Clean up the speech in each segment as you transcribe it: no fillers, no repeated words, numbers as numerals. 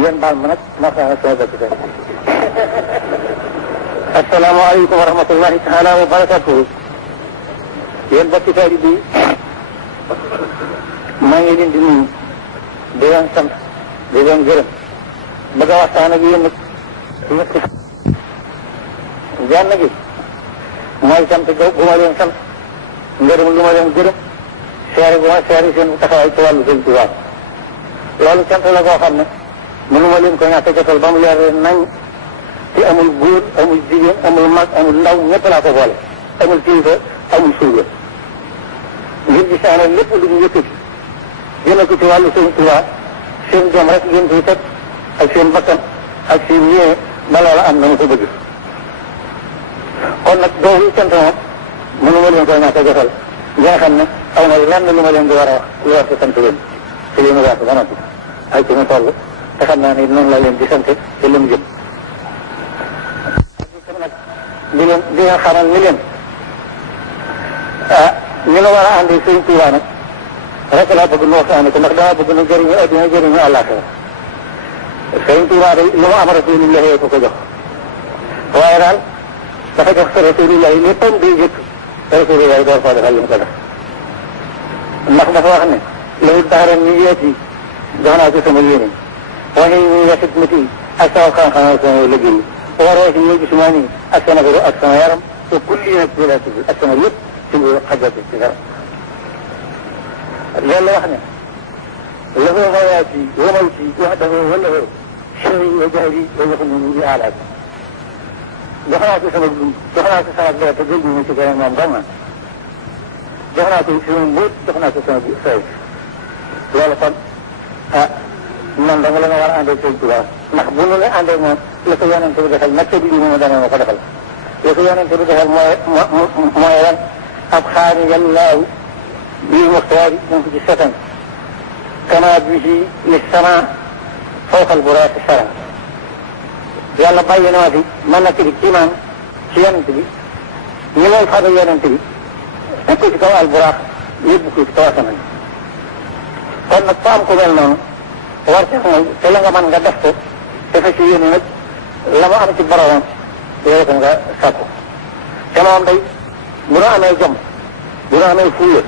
ngeen baal ma nag ma xaaral sama bëgg tey. asalaamaaleykum wa rahmatullahi taala wa barakatuhu. yéen bokki taalibe bi maa ngi leen di nuyu di leen sant di leen gërëm bëgg a waxtaan ak yéen nag ñett genn gi mooy sant bu ma leen sant ngërëm lu ma leen gërëm seere bu ma seere seen taxawaay ci wàllu Sëñ Tuubaa loolu sant la koo xam ne mënu ma leen ko ñàkk a jotal ba mu leer nañ te amul góor amul jigéen amul mag amul ndaw ñëpp laa ko boole amul kilifa amul surga ngir gis naa ne lépp lu ñu yëkkati jëme ko ci wàllu Sëñ Tuubaa seen jom rek ngeen koy teg ak seen bakkan ak seen yéene ba loola am na mu ko bëgg kon nag doogu sant moom mënu ma leen koy ñàkk a jotal nga xam ne aw na lenn lu ma leen di war a wax lu war ko sant leen te yéen a waatu ba noppi ay ci mu toll te xam naa ne noonu la leen di sant te lu mu jëm nag di leen xamal ni leen ñu la war a àndee Sëñ Tuubaa nag rek laa bëgg nu waxtaane ko ndax dama bëgg nu jëriñu adduna jëriñu àllaaxira Sëñ Tuubaa day lu mu am rasulillahi ko jox waaye daal dafa jox sa rasulillahi léppam day jëkk rasulillahi door koo defal li mu ko def ndax dafa wax ne lañu daxaran ñu yeet yi jox naa ko sama yéene waxe ñu yesit mati ak sama xam-xam ak sama liggéey waroo si ñoo gis maa nii ak sama goro ak sama yaram te kulli nag bi laa tudd ak sama lépp ci biir xajatu ci dara loolu la wax ne lahu hayaati wa mawti wahdahu wa lahu sirri wa jahri wa yaxnuni bi alaat jox naa ko sama dund jox naa ko sama deret te jël ñu ci keneen moom dong jox naa ko sama mbóot jox naa ko sama say loolu kon man danga la nga war a àndee Sëñ Tuubaa ndax bu nu ne àndee moom la ko yonent bi defal nag bi moom dana ma ko defal la ko yonent bi defal mooy lan ab xaani yàllaahu bii muxtaari mu ko ci setan kama bihi li sama fawqal buraaqi sara yàlla bàyyi na ma fi man nekk di imaam ci yonent bi ni mooy fabe yonent bi teg ko ci kaw al buraaq yóbbu ko ci kaw asamaan kon nag fa am ko mel noonu war ca mooy te la nga mën nga def ko te fa ci yéene nag la ma am ci boromam yooyu ko nga sàkku te moom day bu nu amee jom bu nu amee fuuya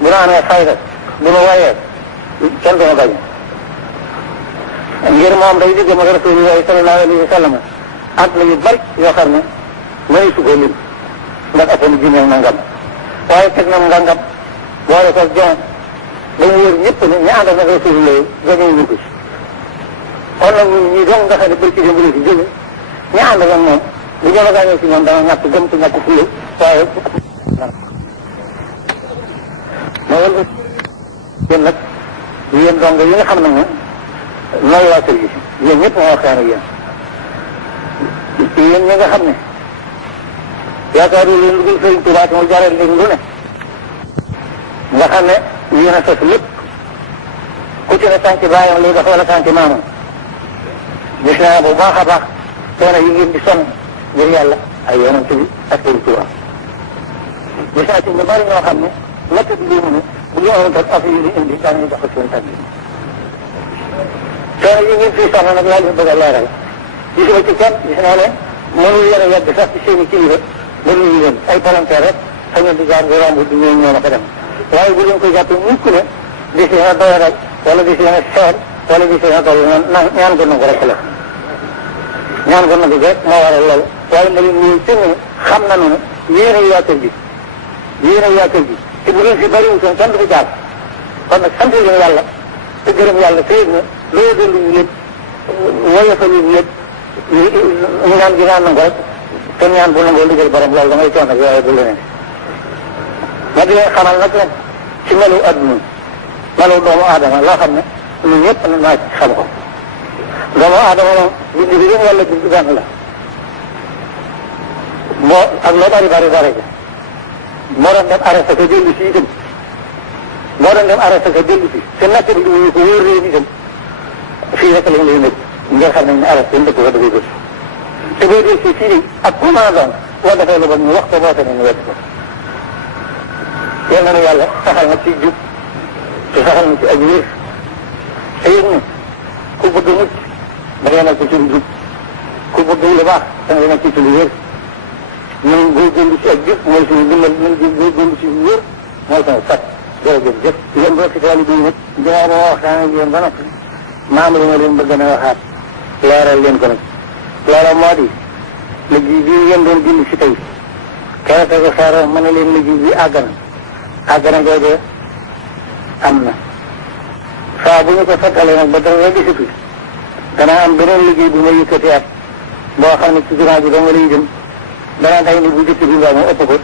bu nu amee fayda bu nu wayee kenn du ma bañ ngir moom day digg mag Rasulullahi sallallahu alayhi wa sallam ak la yu bari yoo xam ne mënu su ko lim ndax ëppoon jinneew na ngam waaye teg na ngangam boole ko jom ba mu wër ñëpp ne ñu ànd ak Rasulullahi gañe ñu ko ci kon nag ñi doon nga xam ne bëri ci démb ci jóge ñu ànd ak moom bu ñu la gaañoo ci ñoom dana ñàkk gëm te ñàkk fulla waaye ma wël yéen nag yéen dong yi nga xam nag ne nooy waa kër gi yéen ñëpp ma waxtaan ak yéen yéen ñi nga xam ne yaakaaru leen lu dul Sëriñ Tuubaa te mu jaral leen lu ne nga xam ne yéen a sos lépp ku ci ne tànki baayam lay dox wala tànki maamam gis naa bu baax a baax coono yi ngeen di sonn ngir yàlla ay yonent bi ak Sëriñ Tuubaa gis naa ci ñu bari ñoo xam ne métti bi mu ne bu ñu amoon tam affaire yi di indi daañu dox seen tànk coono yi ngeen fiy sonn nag laa leen bëgg a leeral gisuma ci kenn gis naa ne mënul leen a yegg sax ci seen i kilifa mënuñu leen ay palanteer rek fa ngeen di jaar di romb di ñëw ñoo ma ko dem waaye bu leen ko jàppee mukk ne di si na doy rek wala di si na seer wala di si na toll ñaan ko nangu rek la ñaan ko nangu rek moo waral loolu waaye na leen ñuy tënk ne xam nañu ne yéen a yaa kër gi yéen a yaa kër gi te bu leen fi bariwutoon kenn du fi jaar kon nag sant leen yàlla te gërëm yàlla te yëg ne loo dund ñu yëg woyofal ñu yëg ñaan gi ñaan nangu rek te ñaan bu nangoo liggéey borom loolu da ngay coono ak waaye du leneen ma di leen xamal nag ne ci melu adduna melu doomu aadama loo xam ne ñun ñëpp naa ci xam ko doomu aadama moom bind bi leen yàlla bind benn la boo ak loo bari bari daraja moo doon dem arrêté ko dellu si itam moo doon dem arrêté ko dellu si te natt bi ñu ko wóor leen itam fii rek lañ lay nekk ngeen xam nañ ne arrêté ndëkk ko dafay gës te boo del si fii ak commandant boo defee lu ba ñu wax ko boo ko ne ñu wedd ko yal na yàlla saxal na ci jub te saxal na ci ak wér te yéen ñi ku bëgg mucc da ngay nekk ci lu jub ku bëgg lu baax da ngay nekk ci lu wér ñun góorgóorlu ci ak jub mooy suñu dimbal ñun góorgóorlu ci lu wér mooy sama sat jërëjëf jëf yéen bokk ci wàllu bi nag dinaa ma waxtaan ak yéen ba noppi maam li ma leen bëgg na waxaat leeral leen ko nag loolu moo di liggéey bii ngeen doon bind si tey keroog tey saaro ma ne leen liggéey bi àgg na googee am na saa bu ñu ko sottalee nag ba dara gisatu danaa am beneen liggéey bu ma yëkkati at boo xam ne ci jumaa ji dama lay jëm danaa day ni bu jëkk bi mbaa mu ëpp ko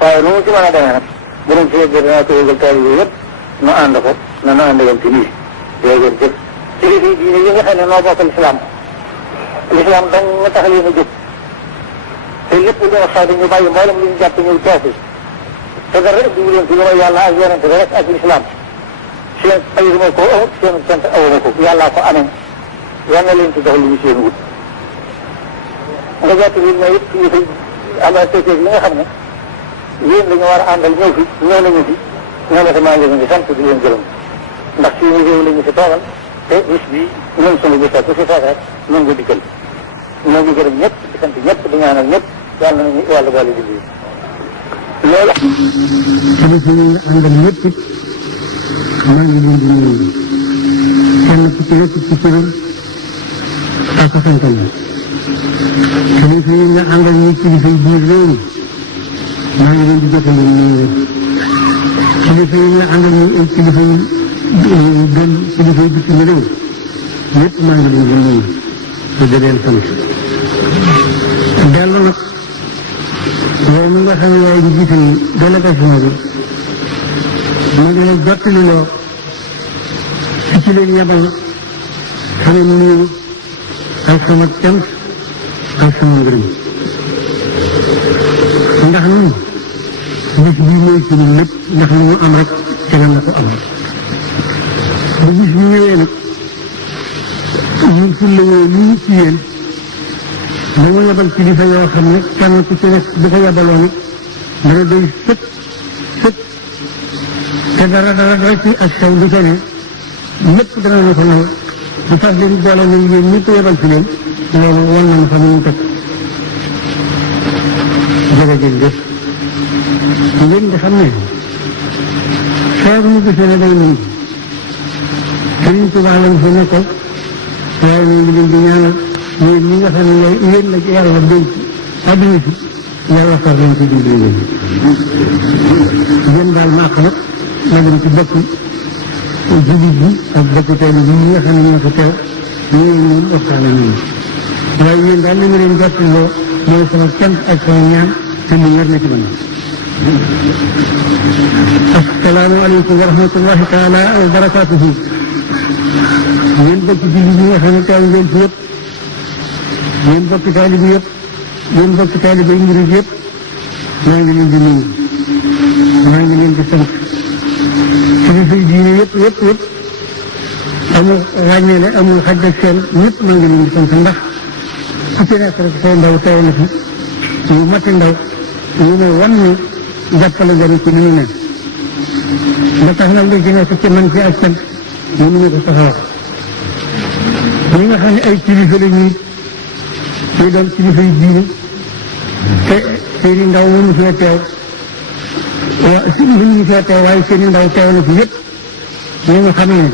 waaye nu mu ci mën a demee nag bu doon ci yeggee danaa ko yëgal taalibe yëpp nu ànd ko na nu ànd yam ci nii yéegéen jëf ci li fii diine yi nga xam ne noo bokk lislaam dañ nga tax leen a jóg te lépp lu wax sax dañu bàyyi mboolem lu ñu jàpp ñëw toofi te dara ëddiwu leen ci lu may yàlla ak yonente bi rek ak lislaam seen ayuma ko amut seen sant awuma ko yàllaa ko amee yal na leen ci dox li ñu seen wut nga jàpp li ne yëpp yi fi amtk yi nga xam ne yéen dañu war a àndal ñëw nañu fi ñoom itam maa ngi leen di sant di leen gërëm ndax suñu réew la ñu fi toogal te bis bi ñun suñu bis ku fi toog rek ñun nga dikkal ñoo ngi gërëm ñëpp di sant ñëpp di ñaanal ñëpp yàlla nañu wàllu boole di lii loolu kilifa yi àndal ñëpp it maa ngi leen di nuyu kenn ku ci nekk ci turam ak santam kilifa yi nga àndal ñi kilifa yi biir réew mi maa ngi leen di jottali nuyu kilifa yi nga àndal ñi ay kilifa yi gën kilifa yi bitim réew ñëpp maa ngi leen di nuyu te di leen sant dellu nag yow mi nga xam ne yaay di jiite délégation bi ma ngi leen jottali loo ci leen yabal sama nuyu ak sama cant ak sama ngërëm ndax ñun bis bii mooy suñu lépp ndax lu ñu am rek ca la ko am bu bis bi ñëwee nag ñun suñ la woo nii ci yéen dama yabal kilifa yoo xam ne kenn ku ci nekk bu ko yabaloon it dana doy sëpp te dara ci ak saw du ca ne lépp dana na ko nal bu fas leen boole nañ yéen ñi ko yabal ci leen loolu wan nañu fa ñu teg jërëjëf ngeen di xam ne saa bu ñu gisee ne day nañ Sëriñ Tuubaa lañ fa nekkal waaye ñu ngi leen di ñaanal yéen ñi nga xam ne yéen la ci yàlla dénk àdduna si yàlla far leen ci dimbali leen yéen daal màq nag ma dem ci bokk jullit bi ak bokk teel bi ñi nga xam ne ñoo ko teew ñu ñoom waxtaan ak ñoom waaye yéen daal li ma leen jottiloo mooy sama cant ak sama ñaan te mu ñor na ci man asalaamaaleykum wa rahmatullahi taala wa barakaatuhu yéen bokk jullit ñi nga xam ne teew ngeen ci yëpp yéen bokk taalibe yëpp yéen bokk taalibe yi murid yëpp maa ngi leen di nuyu maa ngi leen di sant kilifa yi diine yëpp amul ràññeele amul xaj ak seen ñëpp maa ngi leen di sant ndax ku ci nekk rek say ndaw teew na fi yu mati ndaw yu ne wan ni jàppale nga ci li ñu ne ba tax nag li ci nekk ci man ci ak sant mënuñu ko sax wax ñi nga xam ne ay kilifa la ñuy ñu doon kilifa yi diine te seen i ndaw mënu fee teew mënuñu fee teew waaye seen i ndaw teew na fi yëpp ñoo nga xam ne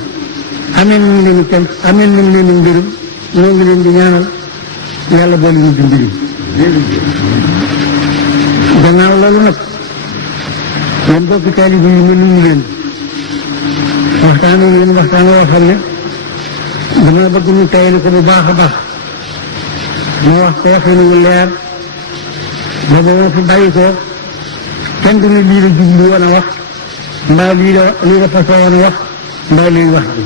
amee nañu leen cant amee nañu leen mbirum ñoo ngi leen di ñaanal yàlla boole ñu ci mbiri gannaaw loolu nag yéen bokki taalibe yi ma nuyu leen waxtaan ak yéen waxtaan woo xam ne dama bëgg ñu taylu ko bu baax a baax mu wax ko waxin wu leer ba ba ma fi bàyyi ko kenn du ne lii la jublu woon a wax mbaa lii la fasoo woon a wax mbaa lii wax bi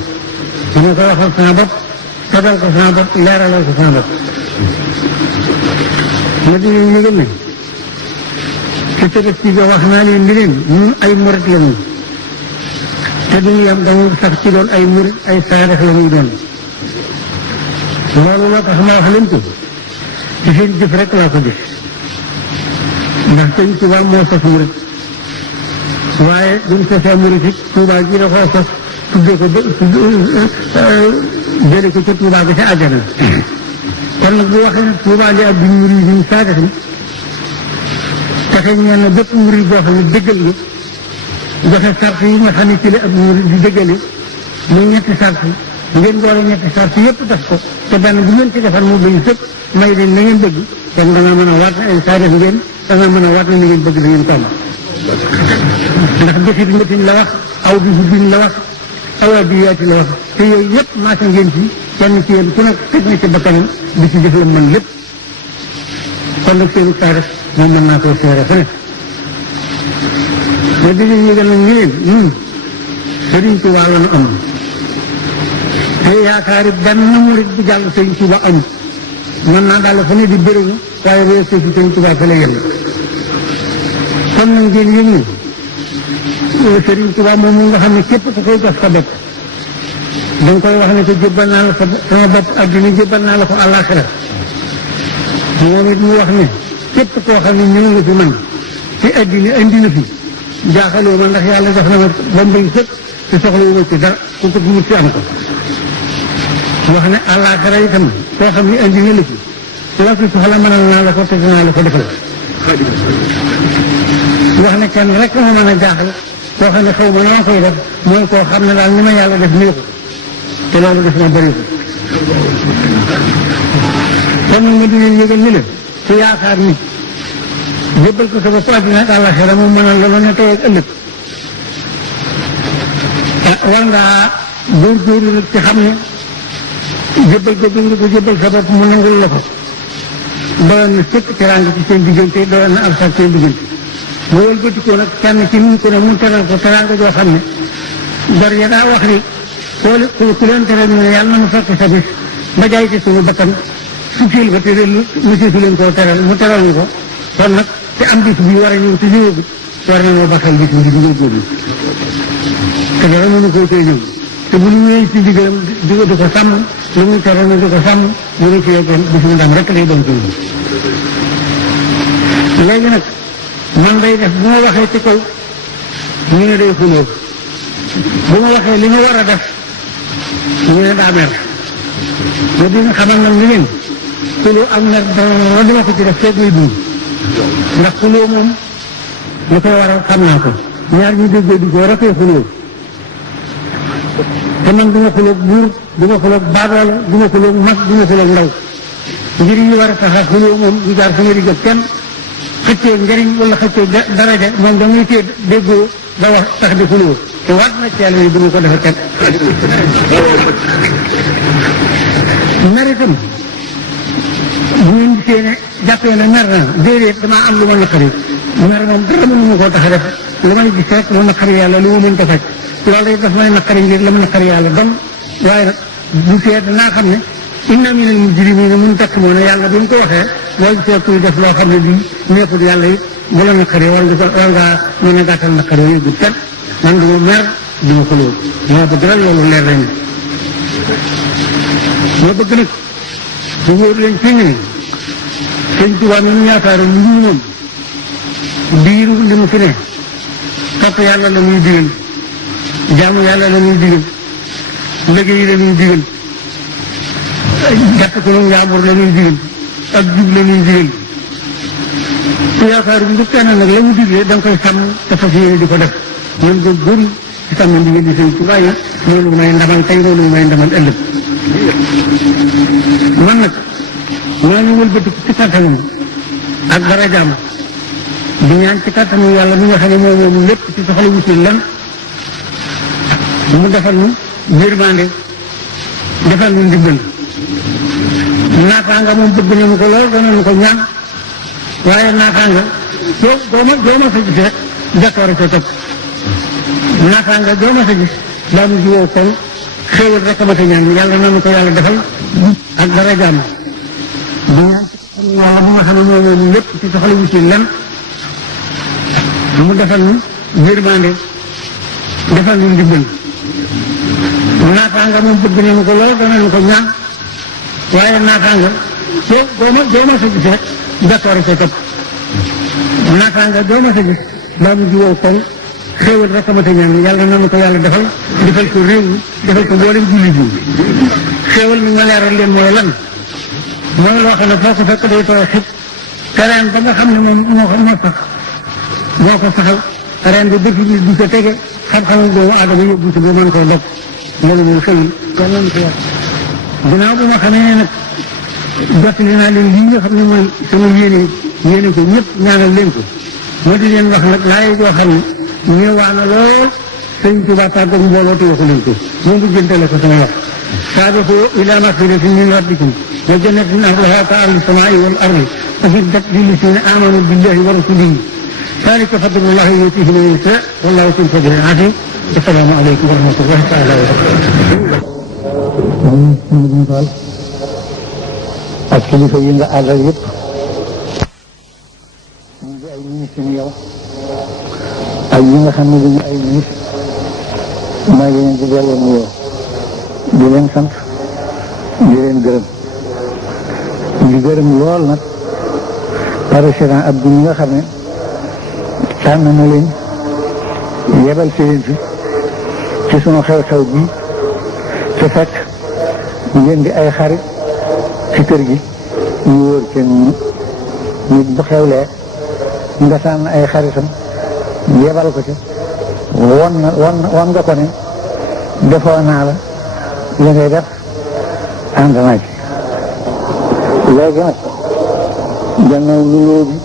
dama ko waxal sama bopp tegal ko sama bopp leeralal ko sama bopp ma di leen yëgal ne ci tëgg ci wax naa leen ni leen ñun ay murit la ñu te duñu yam dañu sax ci doon ay murit ay saadax la ñuy doon loolu la tax ma wax leen ko ci seen jëf rek laa ko gis ndax sëñ Tuubaa moo sos murit waaye duñ sosee murit it Tuubaa ji da koo sos tudde ko jële ko ca Tuubaa ba ca àjjana kon nag bu waxee ne Tuubaa li ab muridin saadiqin taxe ñeen na bépp murid boo xam ne dëggal nga joxe sart yi nga xam ne ci la ab murid di dëggale muy ñetti sart ngeen boole ñetti sart yëpp def ko te benn bu ngeen ci defar mu bañ sëpp may leen na ngeen bëgg kon da nga mën a waat na ay saadiq ngeen da nga mën a waat na ni ngeen bëgg da ngeen toll ndax defi ngatin la wax aw bi hubbin la wax awa bi yaati la wax te yooyu yëpp maasa ngeen ci kenn ci yéen ku nekk tëj na ci bakkanam di ci jëf la mën lépp kon nag seenu saadiq moom mën naa koo seere fu ne ma di leen yëgal nag ñu leen Sëriñ Tuubaa la nu am te yaakaari benn murit bu jàll Sëriñ Tuubaa am mën naa daal fa ne di bërëmu waaye boo see ci Sëriñ Tuubaa fa la yem kon nag ngeen yëg ni Sëriñ Tuubaa moom mu nga xam ne képp ku koy jox sa bopp danga koy wax ne ko jébbal naa la sama bopp adduna jébbal naa la ko àllaaxira moom it mu wax ne képp koo xam ne ñëw nga fi man ci addina indi na fi jaaxaloo ma ndax yàlla jox na ma ba mbay sëpp te soxla wu ci dara ku ko wut ci am ko wax ne àllaaxira itam koo xam ne indi na la fi loo fi soxla mënal naa la ko te dinaa la ko defal wax ne kenn rek moo mën a jaaxal koo xam ne xaw ma noo koy def mooy koo xam ne daal ni ma yàlla def nii ko te loolu def na bëri ko kon nag ma di leen yëgal ni la ci yaakaar ni jébbal ko sa bopp àddina ak àllaaxira mu mënal la ne tey ak ëllëg war ngaa góorgóorlu nag ci xam ne jébbal ko nga ko jébbal sa bopp mu nangul la ko doyoon na sëkk teraanga ci seen diggante doyoon na ab sax seen diggante mu wëlbatikoo nag kenn ci nun ko ne mu teral ko teraanga joo xam ne gar ya daa wax ni ku leen teral ñu ne yàlla na mu fekk sa bis ba jaay ci suñu bakkan suufeel ko te monsieur su leen koo teral mu teral ñu ko kon nag te am bis bi war a ñëw te ñëwagut war nañoo bakkal bis bi di góorgóorlu te dara mënu koo tee ñëw te bu ñu ñëwee ci digalam di ko sàmm lu muy teral ñu di ko sàmm bu ñu ci yeggoon bis bu ndam rek lay doon ci léegi nag man day def bu ma waxee ci kaw ñu ne day xuloo bu ma waxee li ma war a def ñu ne daa mer ma dina xamal nag ni leen xuloo ak mer dara dama ko ci def feeg muy dund ndax xuloo moom li koy waral xam naa ko ñaar ñu déggoo di ko rafee xuloo te man du ma xuloog buur du ma xuloog baadoola du ma xuloog mag du ma xuloog ndaw ngir yi war a tax a xuloo moom du jaar sama digg kenn xëccee njëriñ wala xëccee daraja moom da ngay tee déggoo da wax tax di xuloo te waat na ci yàlla yi du ma ko defe kenn mer itam bu ngeen gisee ne jàppee na mer na déedéet damaa am lu ma naqari mer moom dara mënu ma koo tax a def lu may gis rek lu naqari yàlla lu ma mën ko faj loolu day daf may naqari ngir la ma naqari yàlla don waaye nag bu fee danaa xam ne inna minal mujrimiina mun takk moo ne yàlla bi mu ko waxee boo gisee kuy def loo xam ne bii nekkul yàlla it bu la naqaree war ngaa mën a gàttal naqari yooyu kenn man du ma mer du ma xuloo moo bëgg nag loolu leer nañu moo bëgg nag bu wóor leen fi ne sëñ Tuubaa mi ñu yaakaaroon li ñu moom biiru li mu fi ne topp yàlla la muy digal jaamu yàlla la muy digal liggéey la muy digal jàpp ko moom njaambur la muy digal ak jub la muy digal te yaakaar bu njëkk nag la mu diglee da nga koy sàmm te fas yéene di ko def ñun ko góorlu ci sàmm ndigal di sëñ Tuubaa yi loolu may ndamal tey loolu may ndamal ëllëg man nag maa ngi wëlbati ci kattanam ak darajaam di ñaan ci kattanu yàlla mi nga xam ne moom lépp ci soxla wu ci lan mu defal ñu yërmande defal ñu ndimbal naataanga moom bëgg nañu ko lool danañu ko ñaan waaye naataanga doo ma sa gis rek d'accord ca topp naataanga doo ma sa gis daa mu jiwoo kon xéewal rek a ma ta ñaan yàlla na ko yàlla defal ak darajaam di ñaan ci yàlla bu nga xam ne moom lépp ci soxla wu ci lan mu defal ñu yërmande defal ñu ndimbal naataanga moom bëgg nañu ko lool danañu ko ñaan waaye naataanga doo ma sa gis rek d'accord ca topp naataanga doo ma sa gis daa mu jiwoo kon xéewal rek a ma ta ñaan yàlla na ko yàlla defal ko réew mi defal ko mboolem jullit yi xéewal mi nga leeral leen mooy lan mooy loo xam ne foo ko fekk day tooy xib te reen ba nga xam ne moom moo ko saxal reen bi dëkk bi di ko tege xam-xamu doomu aadama yóbbu si ba mën koy dog loolu moom xëyul kon nañu ko wax ginnaaw bu ma xamee ne nag jottali naa leen lii nga xam ne mooy sama yéene ko ñëpp ñaanal leen ko moo di leen wax nag laay joo xam ne ñëwaa na lool sëñ Tuubaa tàggat mbooloo te waxu leen ko moom bu jëntale ko sama wax saabiqu ilaa magfiratin min rabbikum wa jannatin arduhaa ka'ardi samaa'i wal ardi u'iddat lillaziina aamanuu billaahi wa rasuulihi zaalika fadlullaahi yu'tiihi man yashaa' wallaahu zul fadlil aziim. Assalaamu aleykum wa rahmatullaahi taala wa barakaatuh. ak kilifa yi nga àndal yëpp ñu ngi ay ministre ni yow ak yi nga xam ne dañu ay ministre maa ngi leen di delloo nuyoo di leen sant di leen gërëm di gërëm lool nag président Abdou mi nga xam ne tànn na leen yebal si leen fi ci sunu xew-xew bii te fekk ngeen di ay xarit ci kër gi ñu wóor kenn nit bu xewlee nga tànn ay xaritam yebal ko ci won nga ko ne defoo naa la li ngay def ànd naa ci léegi nag gannaaw nuyoo bi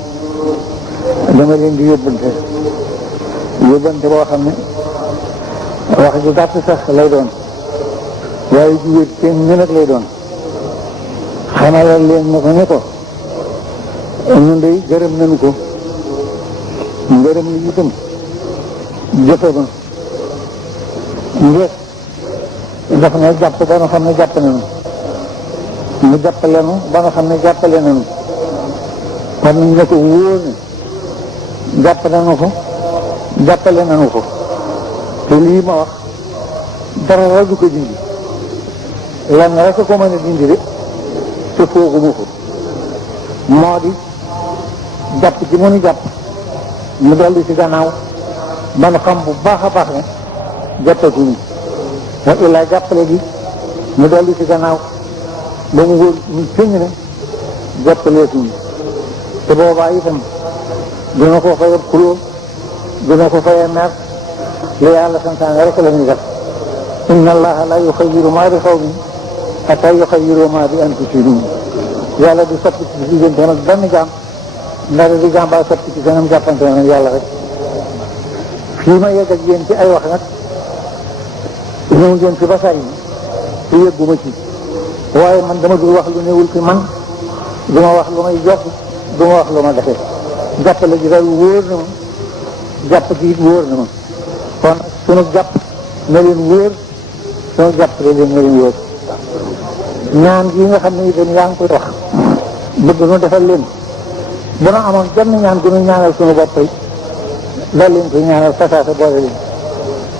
dama leen di yóbbante boo xam ne wax ju gàtt sax lay doon waaye ju wér kenn ñu nag lay doon xamalal leen na ko ne ko ñun de gërëm nañu ko ngërëm li itam jëfe ba ngir daf na jàpp ba nga xam ne jàpp nañu mu jàppale nu ba nga xam ne jàppale nañu kon nañ ne ko wóor ne jàpp nañu ko jàppale nañu ko te lii ma wax dara du ko dindi lan rek ko mën a dindi de te fooguma ko moo di jàpp ci mënu jàpp mu dellu ci gannaaw ba nu xam bu baax a baax ne jàppatuñu wa illaa jàppale gi mu dellu ci gannaaw ba mu wóor ñu fëñ ne jàppaleetuñu te boobaa itam dina ko fayee xuloo dina ko fayee mer li yàlla santaane rek la ñuy def inna allaha la yuxayyiru maa bi qawmin hattaa yuxayyiru maa bi anfusihim yàlla du soppi ci diggante nag benn jaam ndara di jaam baa soppi ci kanam jàppante nag yàlla rek fii ma yegg ak yéen ci ay wax nag ñëw ngeen ci ba say te yëgguma ci waaye man dama dul wax lu newul ci man du ma wax lu may jot du ma wax lu ma defee jàppale ji daal wóor na ma jàpp gi it wóor na ma kon sunu jàpp na leen wóor sunu jàppale leen na leen wóor ñaan gi nga xam ne itam yaa ngi koy wax bëgg nu defal leen bu nu amoon benn ñaan gu nu ñaanal sunu bopp rek dal leen ko ñaanal sasaasa boole leen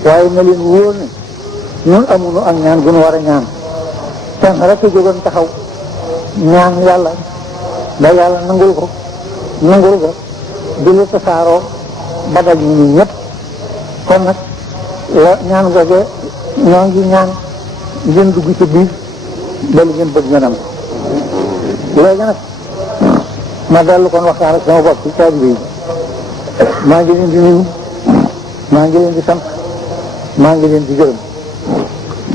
waaye na leen wóor ne ñun amuñu ak ñaan gu nu war a ñaan kenn rek jógoon taxaw ñaan yàlla ba yàlla nangul ko di lu tasaaroo ba daj ñu ñëpp kon nag la ñaan googee ñoo ngi ñaan ngeen dugg ci biir ba li ngeen bëgg ngeen am ko léegi nag ma dellu kon waxtaan ak sama bopp ci taalibe yi maa ngi leen di nuyu maa ngi leen di sant maa ngi leen di gërëm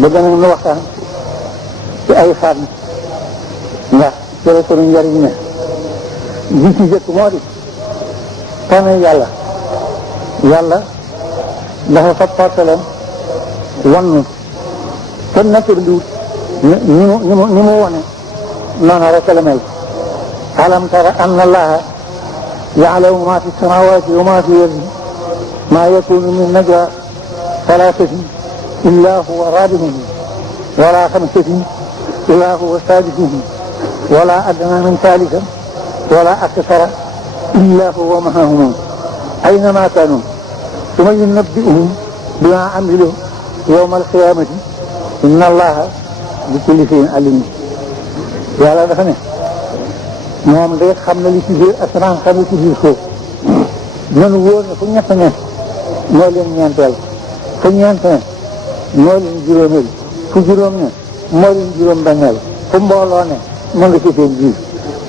bëgg nañ nu waxtaan ci ay fànn ndax ci la sunu njariñ ne li ci jëkk moo di tane yàlla dafa fab portelen wan nu kenn nattër liwut ni mu wone noonu rek la mel alam tara anna allaha ya'lamu ma fi samawati wa ma fi al-ardi ma yakunu min najwa thalathatin illa huwa rabi'uhum wala khamsatin illa huwa sadisuhum wala adna min dhalika wala akthara illa huwa ma'ahum aynama kanu thumma yunabbi'uhum bima 'amilu yawma al-qiyamati inna allaha bi kulli shay'in alim yàlla dafa ne moom de xam na li ci biir asamaan xam li ci biir suuf nanu wóor ne fu ñett ne moo leen ñeenteel fu ñeent ne moo leen juróomeel fu juróom ne moo leen juróom-benneel fu mbooloo ne mën nga ci seen biir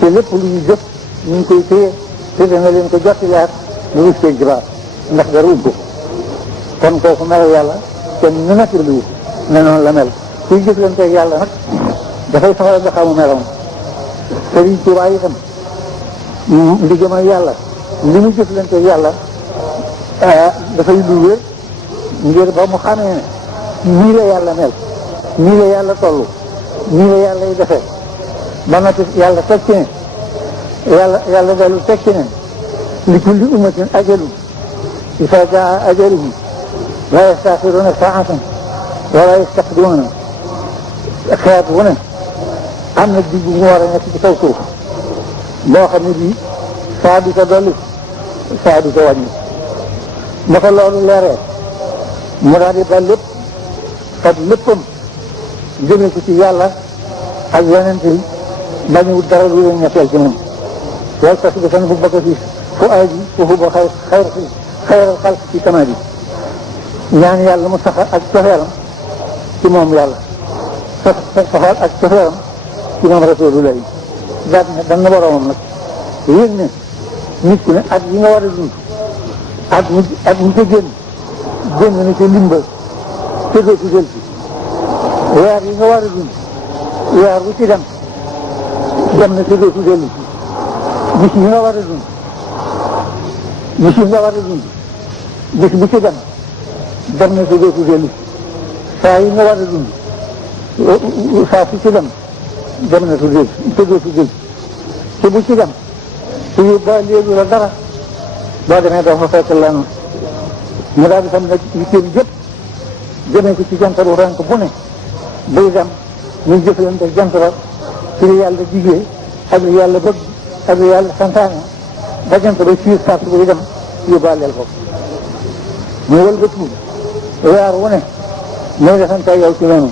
te lépp lu ñu jëf ñu ngi koy téye te dana leen ko jottilaat lu wis seen jibaar ndax dara ubbi ko kon kooku mel yàlla kenn ñu nekk lu ne noonu la mel kuy jëflanteeg yàlla nag dafay soxla nga xamu melam Sëriñ Tuubaa itam ndiggam ak yàlla li mu jëflanteeg yàlla dafay lu wér ngir ba mu xamee ne nii la yàlla mel nii la yàlla toll nii la yàlla y defee ba noppi yàlla teg ci ne yàlla dellu teg ci ne li kulli ummatin ajalun izaa jaa ajaluhum laa yasta'xiruuna saa'atan wa laa yastaqdimuuna xeet wu ne am na digg mu war a nekk ci kaw suuf boo xam ne bii saa di ko dolli saa di ko wàññi ba ko loolu leeree mu daal di ba lépp fab léppam jëmee ko ci yàlla ak yonent yi bañuwut dara lu leen ñetteel ci moom wal tas bi san bu bëgg fi fu ay ji foofu ba xayral xalq ci kamaal yi ñaan yàlla mu saxal ak cofeelam ci moom yàlla saxal ak cofeelam ci moom rasulullah yi daal ne dan na boroomam nag yëg ne nit ku ne at yi nga war a dund at mu ko génn na ci limba te dootu jël ci weer yi nga war a dund weer bu ci dem na te dootu dellu ci bis yi nga war a dund bis bu ci dem na te dootu dellu ci saa yi nga war a dund saa su ci dem na te dootu dellu ci bu ci dem te ba léegi la dara boo demee doo fa fekk lan mu daal di xam nag yitteem jëpp jëmee ko ci jant bu rank bu ne buy dem muy jëflante jant ba ci li yàlla digee ak li yàlla bëgg ak li yàlla santaane ba jant ba siir sart buy dem yóbbaaleel ko mu wëlbatu weer wu ne mooy defante yow ci noonu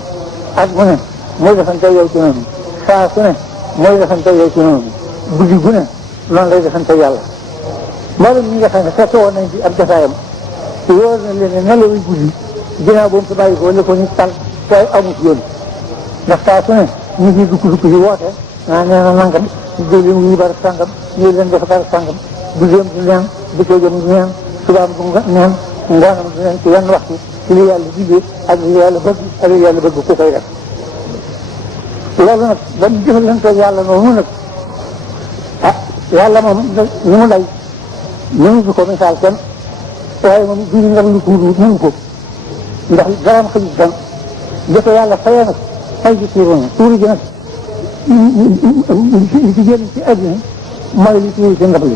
at bu ne mooy defante yow ci noonu saa su ne mooy defante yow ci noonu guddi gu ne noonu lay defante yàlla mboolem ñi nga xam ne fekk woon nañ ci ab jotaayam te wóor na leen ne nelawi guddi ginnaaw boobu su bàyyi ko wala ko ñu tal waaye amut yoon ndax saa su ne ñu ngi dukk yi woote nee na nangam ñu leen wuyu barab sàngam ñu leen def barab sàngam bu jëm du neen bëccëgam du neen subaam du neen ngoonam du neen ci wenn waxtu ci li yàlla digee ak li yàlla bëgg ak li yàlla bëgg ku koy def loolu nag ba mu jëfalante yàlla noonu nag yàlla moom ni mu lay mënu ko misaal kenn waaye moom duñu ngam lu tuuti mënu ko ndax daraam xëjut kan dafa yàlla fayee nag fay ci tuuru ji nag li ci génn ci àddina mooy li tuuru ci ndab li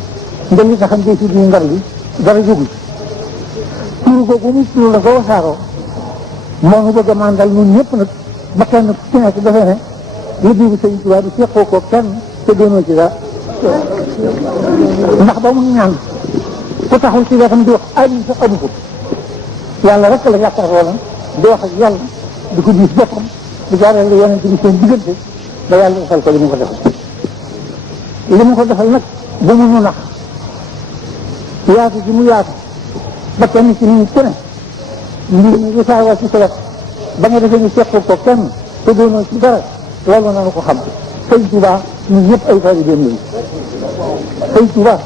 ndab li nga xam ne ci ndab li dara jógul tuuru googu muy tuuru la ko wasaaroo moo ngi bëgg a màndal ñun ñëpp nag ba kenn ku ci nekk dafay ne lu biibu Sëriñ Tuubaa bi seqoo ko kenn te doonoo ci dara ndax ba mu ñaan ku taxul ci wetam di wax amin sa amu ko yàlla rek la yaakaar woon di wax ak yàlla di ko diis boppam di jaarale yonent bi seen diggante ba yàlla defal ko li mu ko defal li mu ko defal nag bu mu nu nax yaatu ji mu yaatu ba kenn ci nit ku ne mbir mi di saawal ci sa wet ba nga defee ni sequl ko kenn te doonoo ci dara loolu nanu ko xam Sëñ Tuubaa ñun ñëpp ay taalibeem lañu Sëñ Tuubaa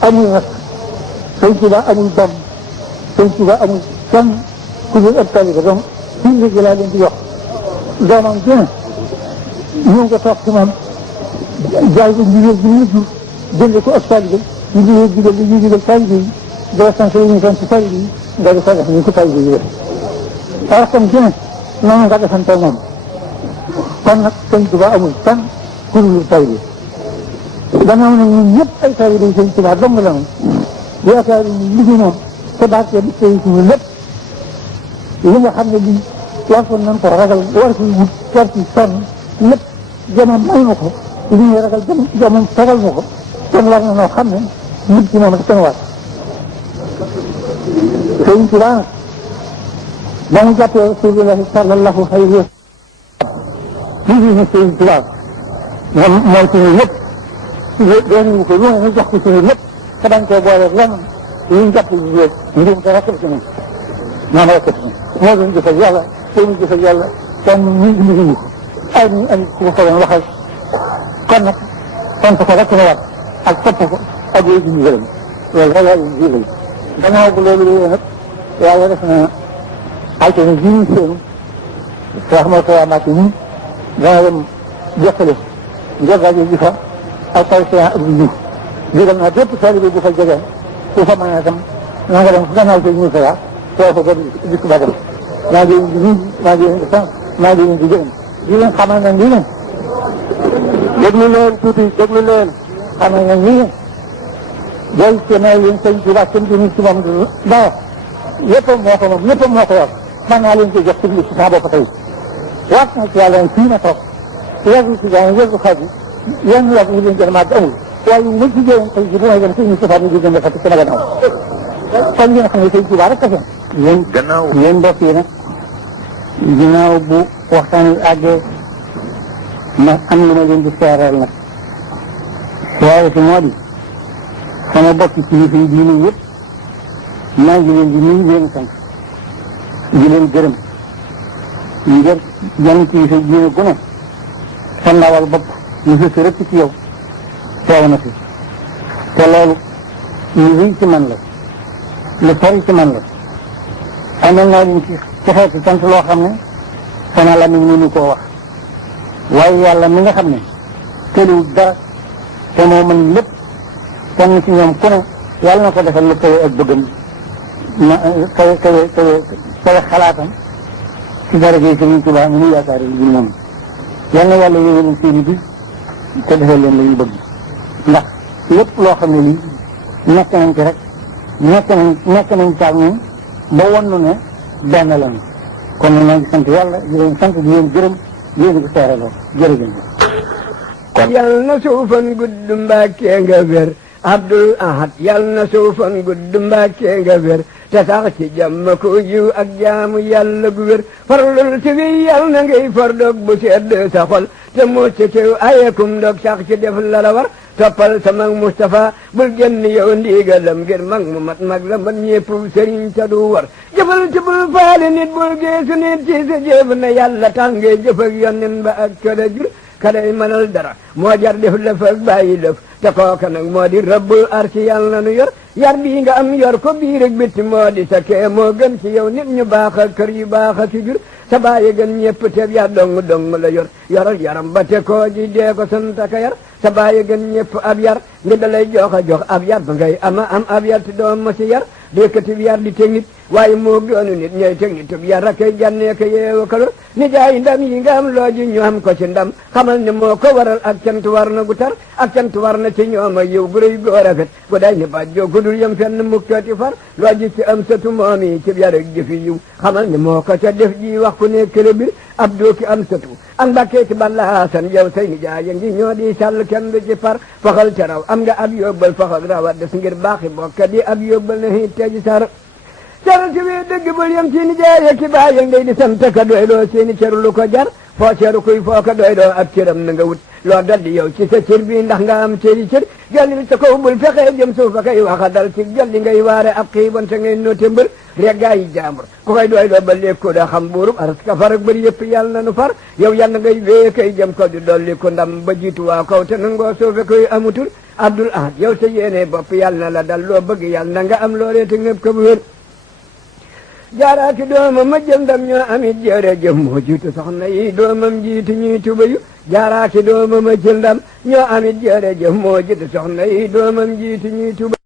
amul nag Sëñ Tuubaa amul doom Sëñ Tuubaa amul kenn ku dul ab taalibe donc fii léegi laa leen di wax doomam jëne ñëw nga toog ci moom jaay ko njigéen bi mu jur jënde ko ab taalibe ñu ngi digal li ñuy digal taalibe yi doo sant yi ñuy sant taalibe yi nga di ko def ñu ko taalibe yi def waaye comme jëne noonu nga defante moom kon nag Sëñ Tuubaa amul kenn ku dul taalibe gannaaw nag ñun ñëpp ay taalibe yi Sëñ Tuubaa dong la moom yaakaar ni liggéey moom te barke bi tey suñu lépp li nga xam ne lii war ko nañ ko ragal war ko wut war ci sonn lépp jamono may na ko li ñuy ragal jamono fegal na ko kon war na noo xam ne nit ki moom rek seen war Sëñ Tuubaa nag ba mu jàppee Rasulullahi sallallahu alayhi wa sallam lii ne Sëñ Tuubaa moom mooy suñu lépp doon ko lu ne ñu jox ko suñu lépp te bañ koo boole lenn li ñu jàpp njuum te rek ci ñun moom rek ci ñun moo doon jëfal yàlla te ñu jëfal yàlla kenn ñu indi ko ay ñu am ku ko doon waxal kon nag tontu ko rek la war ak topp ko ak yooyu ñu gërëm loolu rek laa leen jiital gannaaw bu loolu yooyu nag yàlla def na ay tene jiw seen wax ma ko amaat yi dana dem jokkale ngir rajo ji fa ak président ak ñu digal naa bépp taalibe bu fa jege ku fa mën a dem na nga dem fu gannaaw ko ñu fa foofu ba dikk ba dem maa ngi leen di nuyu maa ngi leen di sant maa ngi leen di gërëm di leen xamal ne lii ne déglu leen tuuti déglu leen xamal ne lii ne booy séenee yéen sëñ Tuubaa sëñ bi ci moom dara yëpp moo ko moom ñëpp moo ko yor mën naa leen ko jox ci biir si saa bopp tey waat na ci yàlla fii na toog yàgg ci gaañ yàgg xaaj yenn yàgg ñu leen gën a màgg amul waaye wu ma ci jëlee tey jii bu may dem sëñ Tuubaa ñu di gën a fàtte sama gannaaw kon ngeen xam ne sëñ Tuubaa rek kese yéen mbokk yi nag ginnaaw bu waxtaan wi àggee ma am lu ma leen di seereel nag seere si moo di sama bokki kilifa yi diine yëpp maa ngi leen di nuyu leen sant di leen gërëm ngir yan kilifa diine gu ne sa ndawal bopp ñu fës rëpp ci yow teew na fi te loolu lu rëy ci man la lu sori ci man la amal naa leen ci xeeti sant loo xam ne sama lamiñ mënu koo wax waaye yàlla mi nga xam ne tëliwul dara te moo mën lépp kenn ci ñoom ku ne yàlla na ko defal lu kawe ak bëggam ma kawe xalaatam ci daraja Sëriñ Tuubaa mu nu yaakaar yi moom yal na yàlla yéwénal seen i bi te defal leen la ñu bëgg ndax lépp loo xam ne lii nekk nañ ci rek nekk nañ caag ñun ba wannu ne benn lañu kon maa ngi sant yàlla di leen sant di leen gërëm di leen ko seeraloo jërëjëf. kon yal na suufan gudd Mbàkke nga wér Abdul Ahad yal na suufan gudd Mbàkke nga wér te sax ci jàmm ko yiw ak jaamu yàlla gu wér farlul ci wi yal na ngay far dog bu sedd sa xol te mucc ci ayekum dog sax ci def la la war toppal sama Mustafa bul génn yow ndigalam ngir mag mu mat mag la man ñépp sëriñ ca du war jëfal ci bul faale nit bul geesu nit ci sa jëf na yàlla tax ngay jëf ak yonnin ba ak kada jur kaday mënal dara moo jar def lëf ak bàyyi lëf te kooka nag moo di rabbul arsi yàlla nu yor yar bii nga am yor ko biir ak bitti moo di sa kee moo gën ci yow nit ñu baax ak kër yu baax ak jur sa bàyyi gën ñëpp te ya dong la yor yoral yaram ba te koo ji dee ko sant ka yar sa bàyyi gën ñëpp ab yar ngi da lay jox ab yar ba ngay am ab yar te doom ma si yar dékkati bi yar di technique waaye moo gënu nit ñooy technique bi yar akay jànnee ko yeewu ko lor ni jaay ndam yi nga am looji ñu am ko ci ndam xamal ne moo ko waral ak cant war na gu tar ak cant war na ci ñoom ak yow gu rëy goo rafet gu day ni bàjjoo ko dul yem fenn mukkooti far looji ci am satu moom yi ci yar ak jëfi yiw xamal ne moo ko ca def ji wax ku ne kële bir ab dooki am satu ak mbàkkee ci balla san yow say ni jaay ngi ñoo di sàll kenn du ci par faxal ca raw am nga ab yóbbal faxal rawat des ngir baaxi bokka di ab yóbbal na hit teji sar caral ci wee dëgg bul yem ci ni jaay ki bàyyi ngay di sant ka doy loo seeni cër lu ko jar foo ceeru kuy foo ko doy doo ab cëram na nga wut loo dal di yow ci sa cër bi ndax nga am cëri cër jallil sa kaw bul fexee jëm suuf a koy waxa dal ci jalli ngay waare ab xiibante ngay noote mbër reggaa yi jaambur ku koy doy doo ba léegi da xam buurub aras ka far ak bëri yëpp yàlla na nu far yow yàlla ngay wee kay jëm ko di dolli ko ndam ba jiitu waa kaw te nangoo suufe koy amutul Abdul Ahad yow te yéene bopp yàlla na la dal loo bëgg yàlla na nga am loolee te ngëb ko bu wér jaaraati doomam ma jël ndam ñoo amit jërëjëf moo jiitu soxna yi doomam jiitu ñuy tubayu jaaraati doomam ma jël ndam ñoo amit jërëjëf moo jiitu soxna yi doomam jiitu ñuy tubayu